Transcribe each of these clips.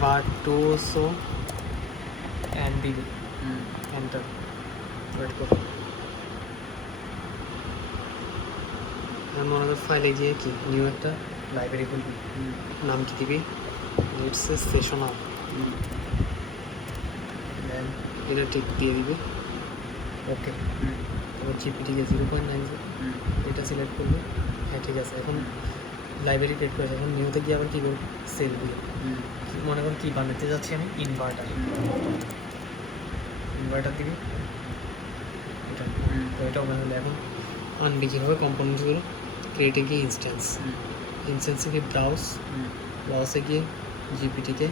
ভার্টোসো and দিবি enter wait করো। মনে কর ফাইলে গিয়ে কি নিউ একটা লাইব্রেরি খুলবি, নাম কি দিবি, ইটস এ সেশনাল, দেন এটা টিক দিয়ে দিবি, ওকে। তারপর জিপিটিকে 0.90 এটা সিলেক্ট করবি, হ্যাঁ ঠিক আছে। এখন লাইব্রেরি ক্রিয়েট করেছে, এখন নিউতে গিয়ে আবার কী করবো, সেল দিয়ে মনে কর কী বানাতে যাচ্ছি আমি, ইনভার্টার দিবি এটা, তো এটা ওপেন হলে এখন আনবি কীভাবে কম্পোনেন্টসগুলো, ক্রিয়েটে গিয়ে ইনস্ট্যান্সে গিয়ে ব্রাউসে গিয়ে জিপিটিকে,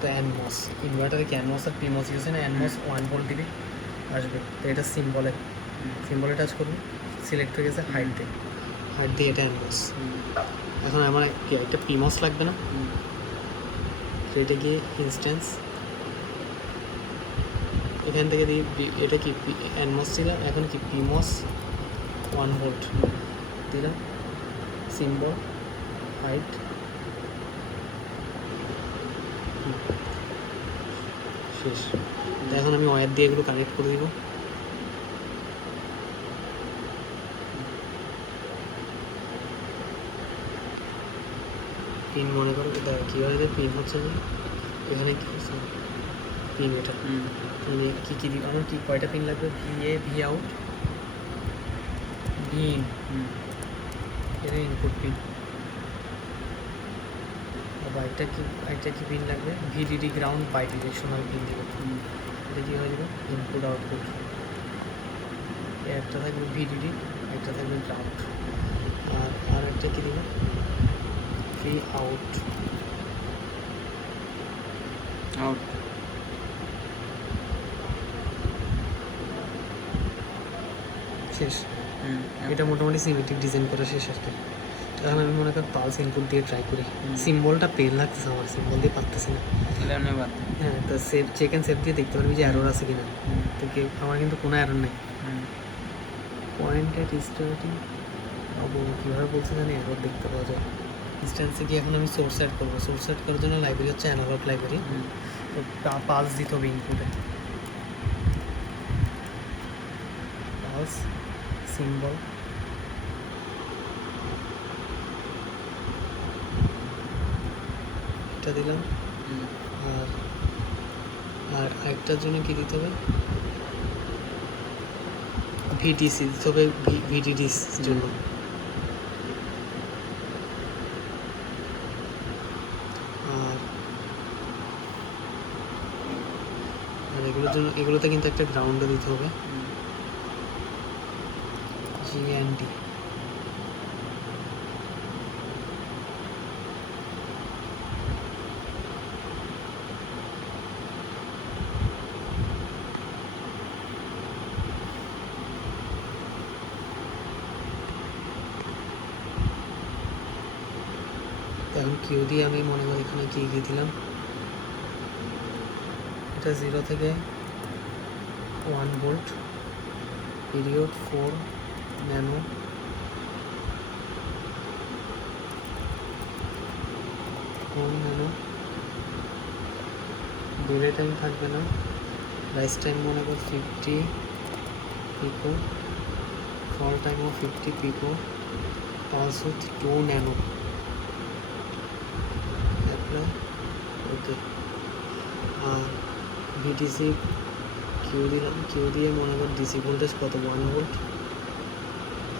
তো অ্যানমস ইনভার্টারে কি অ্যানমস আর পিমস ইউজ হয় না, অ্যানমস 1 ভোল্ট দিবি আসবে, তো এটা সিম্বলে টাচ করবি, সিলেক্ট হয়ে গেছে, হাইট দিয়ে এটা অ্যানমস। এখন আমার কি একটা পিমস লাগবে না, ক্রিয়েটে গিয়ে ইনস্ট্যান্স, এখান থেকে দিই এটা কি অ্যানমস ছিল, এখন কি পিমস 1 ভোল্ট দিলাম, সিম্বল হাইট, শেষ। এখন আমি ওয়্যার দিয়ে এগুলো কানেক্ট করে দিব, পিন মনে করো কীভাবে পিন হচ্ছে যে এখানে কী হচ্ছে পিন, এটা মানে কী দিব আমার, কি কয়টা পিন লাগবে, ভি আউট, ভি ইন, এটা ইনপুট পিন, আবার একটা কি পিন লাগবে, VDD ground bidirectional pin দিব, এটা কী হয়ে যাবে ইনপুট আউটপুট, একটা থাকবে ভিডিডি, একটা থাকবে গ্রাউন্ড, আর একটা কী দিব, ভি আউট শেষ। এটা মোটামুটি সিমেট্রিক ডিজাইন করা শেষ একটা। এখন আমি মনে করি পালস ইনপুট দিয়ে ট্রাই করি, সিম্বলটা পেন লাগতেছে আমার, সিম্বল দিয়ে পারতেছি না। হ্যাঁ, তো চেক অ্যান্ড সেভ দিয়ে দেখতে পারবি যে এরর আছে কিনা, তো আমার কিন্তু কোনো এরর নেই। পয়েন্ট অ্যাট স্টার্টিং কীভাবে বলছে জানি এরর দেখতে পাওয়া যায়। ইনস্ট্যান্সে গিয়ে এখন আমি সোর্স অ্যাড করবো, সোর্স অ্যাড করার জন্য লাইব্রেরি হচ্ছে অ্যানালগ লাইব্রেরি, তো পালস দিতে হবে ইনপুটে, পালস সিম্বল, এটা দিলাম, আর আরেকটার জন্য কী দিতে হবে, ভিটিসি দিতে হবে, ভিডিডির জন্য। আর এগুলোতে কিন্তু একটা গ্রাউন্ডও দিতে হবে, জিএনডি। এখন কিউ দিয়ে আমি মনে করি এখানে কি দিলাম, এটা 0 থেকে 1 volt, period 4 nano, delay time থাকবে না, রাইস টাইম মনে কর 50 পিকো, ফল টাইমও 50 pico, pulse with 2 nano, apply, okay. আর ভিটিসি কিউ দিলাম, কিউ দিয়ে মনে কর ডিসি ভোল্টেজ কত 1 ভোল্ট,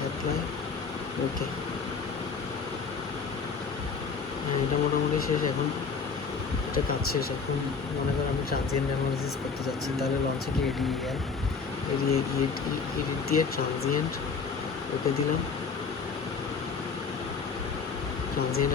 অ্যাপ্লাই, ওকে। হ্যাঁ, এটা মোটামুটি শেষ। এখন এটা কাজ শেষ। এখন মনে কর আমি ট্রানজিয়েন্ট অ্যানালাইসিস করতে যাচ্ছি, তাহলে লঞ্চে কি এডিএল এডিট দিয়ে ট্রানজিয়েন্ট ওকে দিলাম, ট্রানজিয়েন্ট